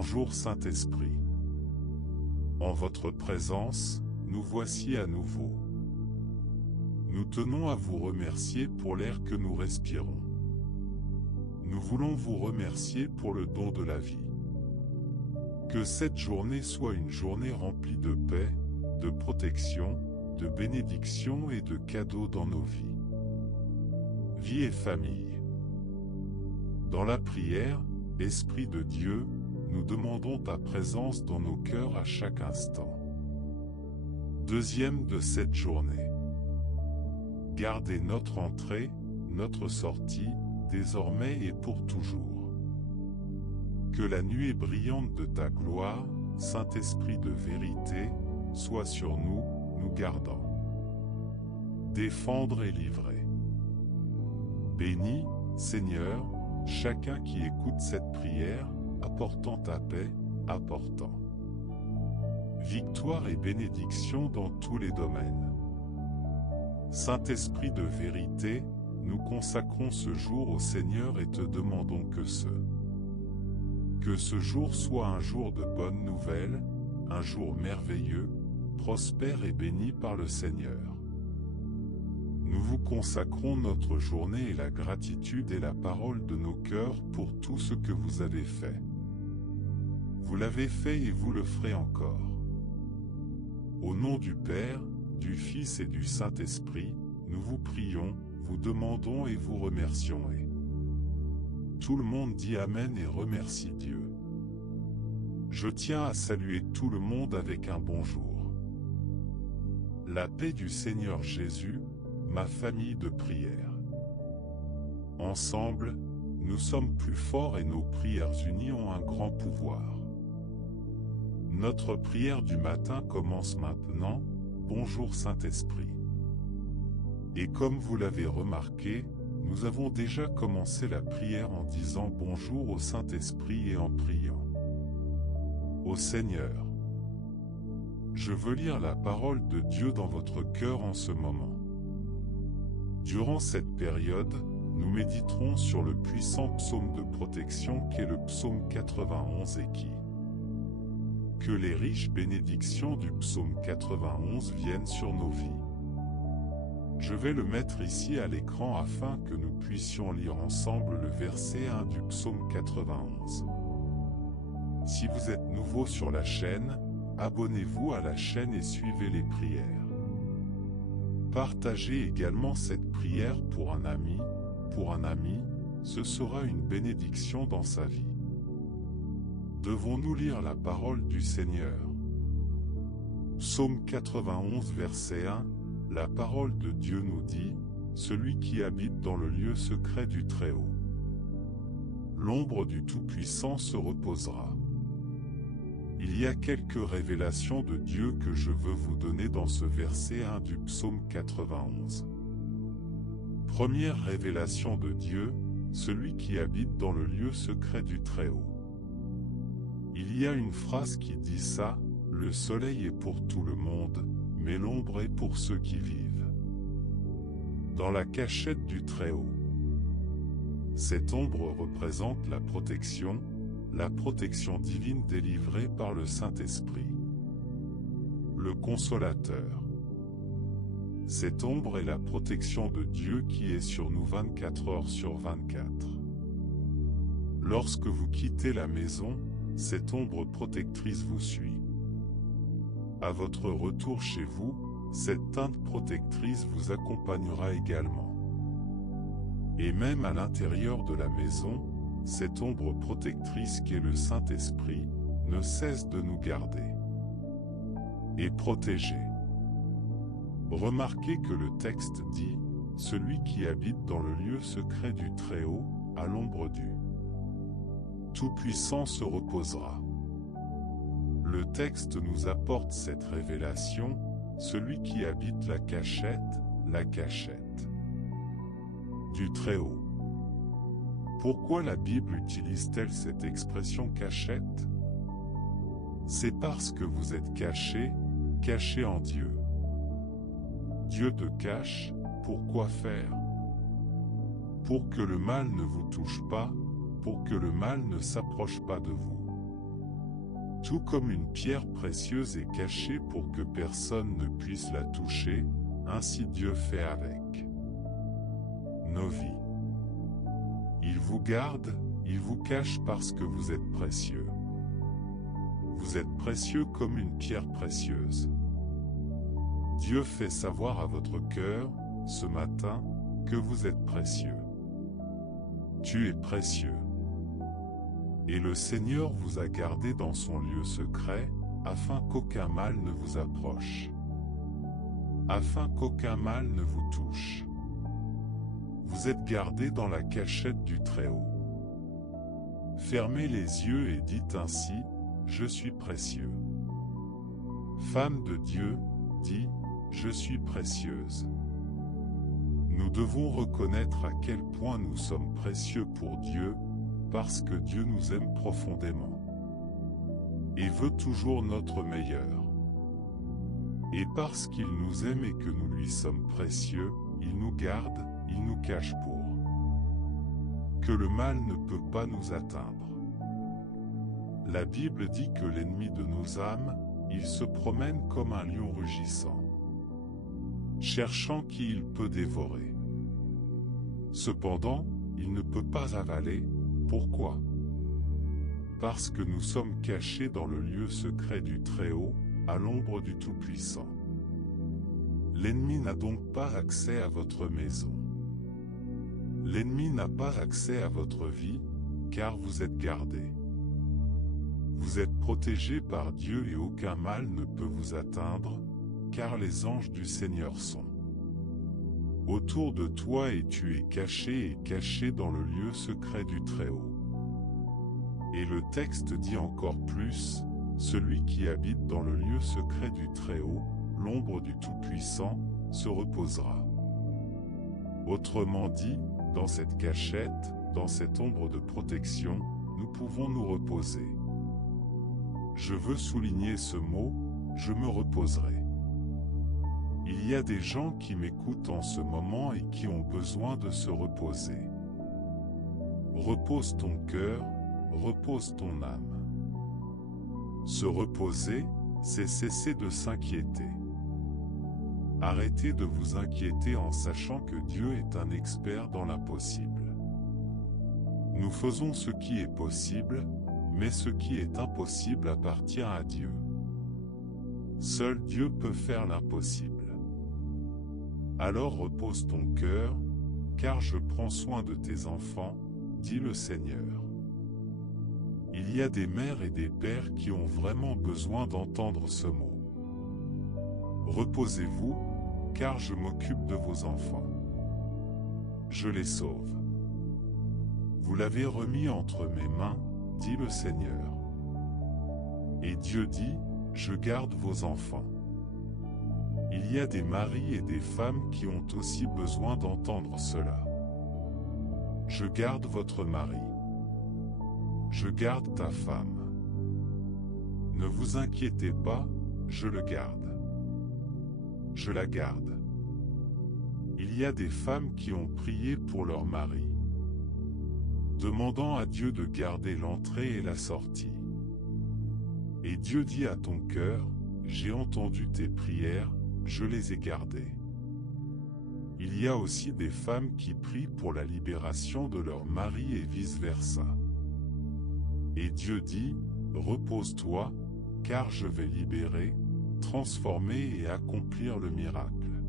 Bonjour Saint-Esprit. En votre présence, nous voici à nouveau. Nous tenons à vous remercier pour l'air que nous respirons. Nous voulons vous remercier pour le don de la vie. Que cette journée soit une journée remplie de paix, de protection, de bénédiction et de cadeaux dans nos vies. Vie et famille. Dans la prière, Esprit de Dieu, nous demandons ta présence dans nos cœurs à chaque instant. Deuxième de cette journée. Gardez notre entrée, notre sortie, désormais et pour toujours. Que la nuée brillante de ta gloire, Saint-Esprit de vérité, soit sur nous, nous gardant. Défendre et livrer. Bénis, Seigneur, chacun qui écoute cette prière, apportant ta paix, apportant victoire et bénédiction dans tous les domaines. Saint-Esprit de vérité, nous consacrons ce jour au Seigneur et te demandons que ce jour soit un jour de bonnes nouvelles, un jour merveilleux, prospère et béni par le Seigneur. Nous vous consacrons notre journée et la gratitude et la parole de nos cœurs pour tout ce que vous avez fait. Vous l'avez fait et vous le ferez encore. Au nom du Père, du Fils et du Saint-Esprit, nous vous prions, vous demandons et vous remercions et tout le monde dit Amen et remercie Dieu. Je tiens à saluer tout le monde avec un bonjour. La paix du Seigneur Jésus, ma famille de prière. Ensemble, nous sommes plus forts et nos prières unies ont un grand pouvoir. Notre prière du matin commence maintenant, bonjour Saint-Esprit. Et comme vous l'avez remarqué, nous avons déjà commencé la prière en disant bonjour au Saint-Esprit et en priant au Seigneur. Je veux lire la parole de Dieu dans votre cœur en ce moment. Durant cette période, nous méditerons sur le puissant psaume de protection qu'est le psaume 91 et qui que les riches bénédictions du psaume 91 viennent sur nos vies. Je vais le mettre ici à l'écran afin que nous puissions lire ensemble le verset 1 du psaume 91. Si vous êtes nouveau sur la chaîne, abonnez-vous à la chaîne et suivez les prières. Partagez également cette prière pour un ami, ce sera une bénédiction dans sa vie. Devons-nous lire la parole du Seigneur? Psaume 91 verset 1, la parole de Dieu nous dit, « Celui qui habite dans le lieu secret du Très-Haut, l'ombre du Tout-Puissant se reposera. » Il y a quelques révélations de Dieu que je veux vous donner dans ce verset 1 du psaume 91. Première révélation de Dieu, celui qui habite dans le lieu secret du Très-Haut. Il y a une phrase qui dit ça, le soleil est pour tout le monde, mais l'ombre est pour ceux qui vivent dans la cachette du Très-Haut. Cette ombre représente la protection divine délivrée par le Saint-Esprit, le Consolateur. Cette ombre est la protection de Dieu qui est sur nous 24 heures sur 24. Lorsque vous quittez la maison, cette ombre protectrice vous suit. À votre retour chez vous, cette teinte protectrice vous accompagnera également. Et même à l'intérieur de la maison, cette ombre protectrice qu'est le Saint-Esprit ne cesse de nous garder et protéger. Remarquez que le texte dit « Celui qui habite dans le lieu secret du Très-Haut, à l'ombre du Tout-Puissant se reposera ». Le texte nous apporte cette révélation, celui qui habite la cachette du Très-Haut. Pourquoi la Bible utilise-t-elle cette expression cachette? C'est parce que vous êtes cachés en Dieu. Dieu te cache, pour quoi faire? Pour que le mal ne vous touche pas, pour que le mal ne s'approche pas de vous. Tout comme une pierre précieuse est cachée pour que personne ne puisse la toucher, ainsi Dieu fait avec nos vies. Il vous garde, il vous cache parce que vous êtes précieux. Vous êtes précieux comme une pierre précieuse. Dieu fait savoir à votre cœur, ce matin, que vous êtes précieux. Tu es précieux. Et le Seigneur vous a gardé dans son lieu secret, afin qu'aucun mal ne vous approche. Afin qu'aucun mal ne vous touche. Vous êtes gardé dans la cachette du Très-Haut. Fermez les yeux et dites ainsi, je suis précieux. Femme de Dieu, dis, je suis précieuse. Nous devons reconnaître à quel point nous sommes précieux pour Dieu, parce que Dieu nous aime profondément et veut toujours notre meilleur. Et parce qu'il nous aime et que nous lui sommes précieux, il nous garde, il nous cache pour que le mal ne peut pas nous atteindre. La Bible dit que l'ennemi de nos âmes, il se promène comme un lion rugissant, cherchant qui il peut dévorer. Cependant, il ne peut pas avaler. Pourquoi? Parce que nous sommes cachés dans le lieu secret du Très-Haut, à l'ombre du Tout-Puissant. L'ennemi n'a donc pas accès à votre maison. L'ennemi n'a pas accès à votre vie, car vous êtes gardés. Vous êtes protégés par Dieu et aucun mal ne peut vous atteindre, car les anges du Seigneur sont autour de toi et tu es caché dans le lieu secret du Très-Haut. Et le texte dit encore plus, celui qui habite dans le lieu secret du Très-Haut, l'ombre du Tout-Puissant, se reposera. Autrement dit, dans cette cachette, dans cette ombre de protection, nous pouvons nous reposer. Je veux souligner ce mot, je me reposerai. Il y a des gens qui m'écoutent en ce moment et qui ont besoin de se reposer. Repose ton cœur, repose ton âme. Se reposer, c'est cesser de s'inquiéter. Arrêtez de vous inquiéter en sachant que Dieu est un expert dans l'impossible. Nous faisons ce qui est possible, mais ce qui est impossible appartient à Dieu. Seul Dieu peut faire l'impossible. Alors repose ton cœur, car je prends soin de tes enfants, dit le Seigneur. Il y a des mères et des pères qui ont vraiment besoin d'entendre ce mot. Reposez-vous, car je m'occupe de vos enfants. Je les sauve. Vous l'avez remis entre mes mains, dit le Seigneur. Et Dieu dit, je garde vos enfants. Il y a des maris et des femmes qui ont aussi besoin d'entendre cela. Je garde votre mari. Je garde ta femme. Ne vous inquiétez pas, je le garde. Je la garde. Il y a des femmes qui ont prié pour leur mari, demandant à Dieu de garder l'entrée et la sortie. Et Dieu dit à ton cœur, j'ai entendu tes prières, je les ai gardées. Il y a aussi des femmes qui prient pour la libération de leur mari et vice-versa. Et Dieu dit, repose-toi, car je vais libérer, transformer et accomplir le miracle.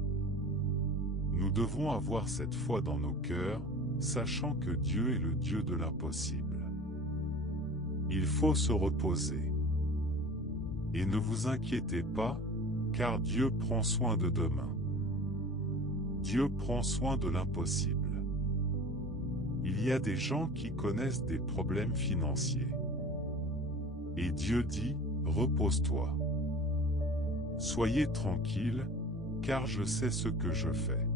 Nous devons avoir cette foi dans nos cœurs, sachant que Dieu est le Dieu de l'impossible. Il faut se reposer. Et ne vous inquiétez pas, car Dieu prend soin de demain. Dieu prend soin de l'impossible. Il y a des gens qui connaissent des problèmes financiers. Et Dieu dit, repose-toi. Soyez tranquille, car je sais ce que je fais.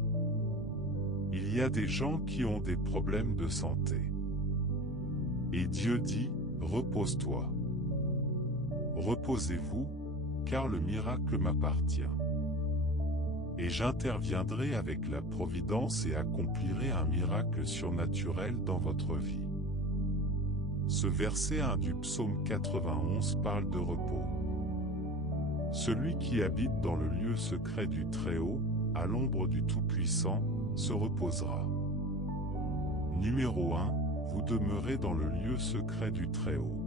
Il y a des gens qui ont des problèmes de santé. Et Dieu dit, repose-toi. Reposez-vous, car le miracle m'appartient. Et j'interviendrai avec la providence et accomplirai un miracle surnaturel dans votre vie. Ce verset 1 du psaume 91 parle de repos. Celui qui habite dans le lieu secret du Très-Haut, à l'ombre du Tout-Puissant, se reposera. Numéro 1, vous demeurez dans le lieu secret du Très-Haut.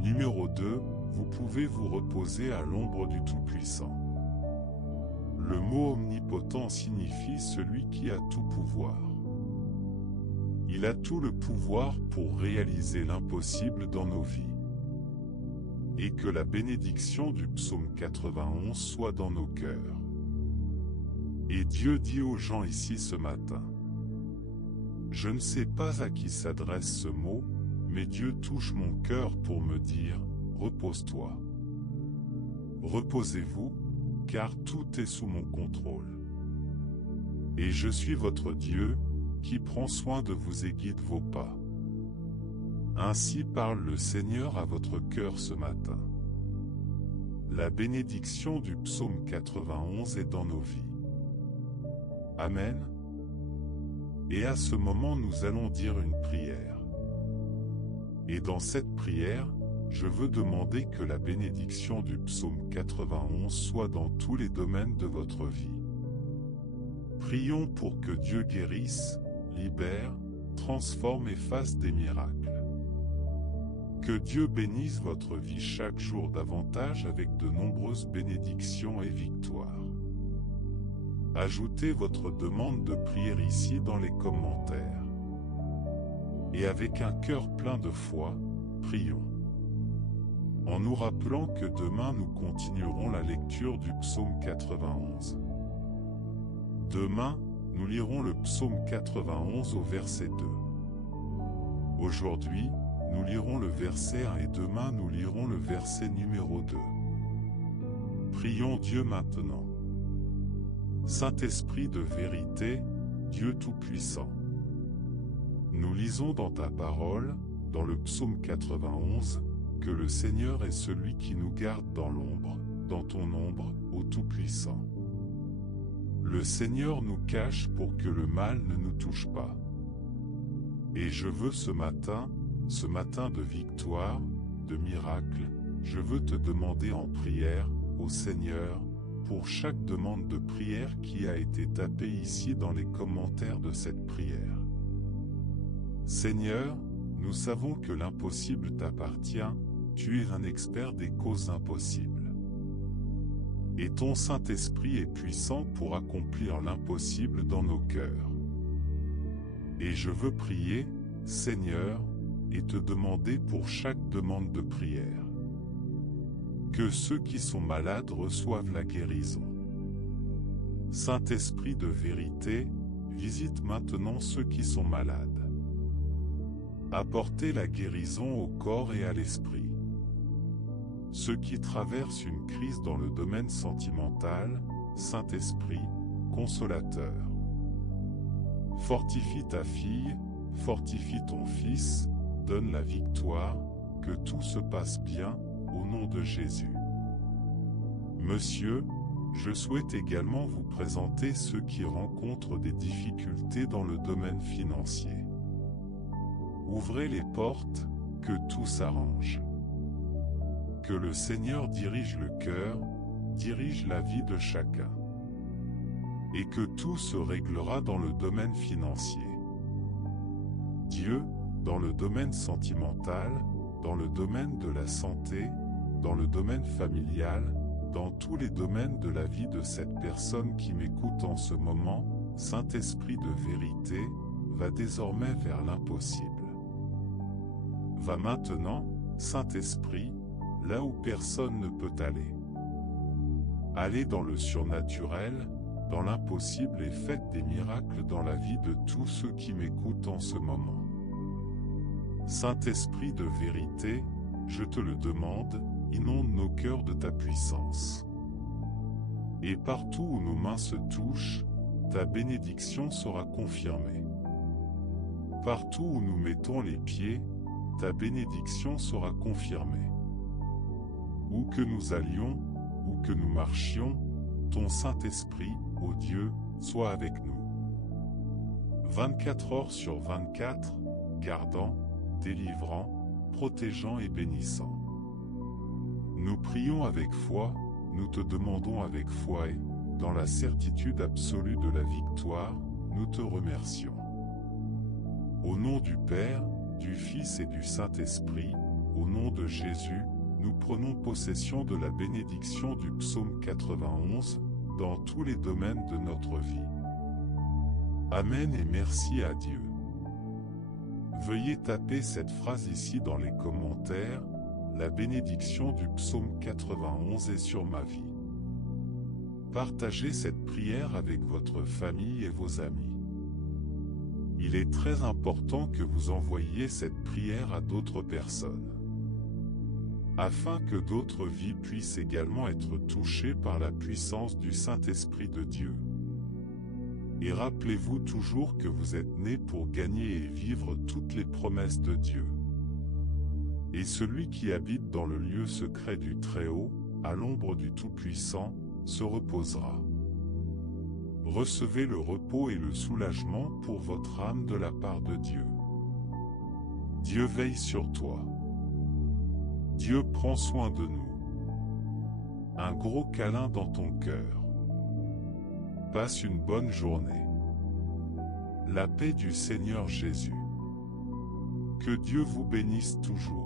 Numéro 2, vous pouvez vous reposer à l'ombre du Tout-Puissant. Le mot omnipotent signifie celui qui a tout pouvoir. Il a tout le pouvoir pour réaliser l'impossible dans nos vies. Et que la bénédiction du psaume 91 soit dans nos cœurs. Et Dieu dit aux gens ici ce matin. Je ne sais pas à qui s'adresse ce mot, mais Dieu touche mon cœur pour me dire, repose-toi. Reposez-vous, car tout est sous mon contrôle. Et je suis votre Dieu, qui prend soin de vous et guide vos pas. Ainsi parle le Seigneur à votre cœur ce matin. La bénédiction du psaume 91 est dans nos vies. Amen. Et à ce moment nous allons dire une prière. Et dans cette prière, je veux demander que la bénédiction du psaume 91 soit dans tous les domaines de votre vie. Prions pour que Dieu guérisse, libère, transforme et fasse des miracles. Que Dieu bénisse votre vie chaque jour davantage avec de nombreuses bénédictions et victoires. Ajoutez votre demande de prière ici dans les commentaires. Et avec un cœur plein de foi, prions. En nous rappelant que demain nous continuerons la lecture du psaume 91. Demain, nous lirons le psaume 91 au verset 2. Aujourd'hui, nous lirons le verset 1 et demain nous lirons le verset numéro 2. Prions Dieu maintenant. Saint-Esprit de vérité, Dieu Tout-Puissant. Nous lisons dans ta parole, dans le psaume 91, que le Seigneur est celui qui nous garde dans l'ombre, dans ton ombre, ô Tout-Puissant. Le Seigneur nous cache pour que le mal ne nous touche pas. Et je veux ce matin de victoire, de miracle, je veux te demander en prière, au Seigneur, pour chaque demande de prière qui a été tapée ici dans les commentaires de cette prière. Seigneur, nous savons que l'impossible t'appartient, tu es un expert des causes impossibles. Et ton Saint-Esprit est puissant pour accomplir l'impossible dans nos cœurs. Et je veux prier, Seigneur, et te demander pour chaque demande de prière. Que ceux qui sont malades reçoivent la guérison. Saint-Esprit de vérité, visite maintenant ceux qui sont malades. Apportez la guérison au corps et à l'esprit. Ceux qui traversent une crise dans le domaine sentimental, Saint-Esprit, consolateur. Fortifie ta fille, fortifie ton fils, donne la victoire, que tout se passe bien, au nom de Jésus. Monsieur, je souhaite également vous présenter ceux qui rencontrent des difficultés dans le domaine financier. Ouvrez les portes, que tout s'arrange. Que le Seigneur dirige le cœur, dirige la vie de chacun. Et que tout se réglera dans le domaine financier. Dieu, dans le domaine sentimental, dans le domaine de la santé, dans le domaine familial, dans tous les domaines de la vie de cette personne qui m'écoute en ce moment, Saint-Esprit de vérité, va désormais vers l'impossible. Va maintenant, Saint-Esprit, là où personne ne peut aller. Allez dans le surnaturel, dans l'impossible et faites des miracles dans la vie de tous ceux qui m'écoutent en ce moment. Saint-Esprit de vérité, je te le demande, inonde nos cœurs de ta puissance. Et partout où nos mains se touchent, ta bénédiction sera confirmée. Partout où nous mettons les pieds, ta bénédiction sera confirmée. Où que nous allions, où que nous marchions, ton Saint-Esprit, ô Dieu, soit avec nous. 24 heures sur 24, gardant, délivrant, protégeant et bénissant. Nous prions avec foi, nous te demandons avec foi et, dans la certitude absolue de la victoire, nous te remercions. Au nom du Père, du Fils et du Saint-Esprit, au nom de Jésus, nous prenons possession de la bénédiction du psaume 91, dans tous les domaines de notre vie. Amen et merci à Dieu. Veuillez taper cette phrase ici dans les commentaires, la bénédiction du psaume 91 est sur ma vie. Partagez cette prière avec votre famille et vos amis. Il est très important que vous envoyiez cette prière à d'autres personnes, afin que d'autres vies puissent également être touchées par la puissance du Saint-Esprit de Dieu. Et rappelez-vous toujours que vous êtes nés pour gagner et vivre toutes les promesses de Dieu. Et celui qui habite dans le lieu secret du Très-Haut, à l'ombre du Tout-Puissant, se reposera. Recevez le repos et le soulagement pour votre âme de la part de Dieu. Dieu veille sur toi. Dieu prend soin de nous. Un gros câlin dans ton cœur. Passe une bonne journée. La paix du Seigneur Jésus. Que Dieu vous bénisse toujours.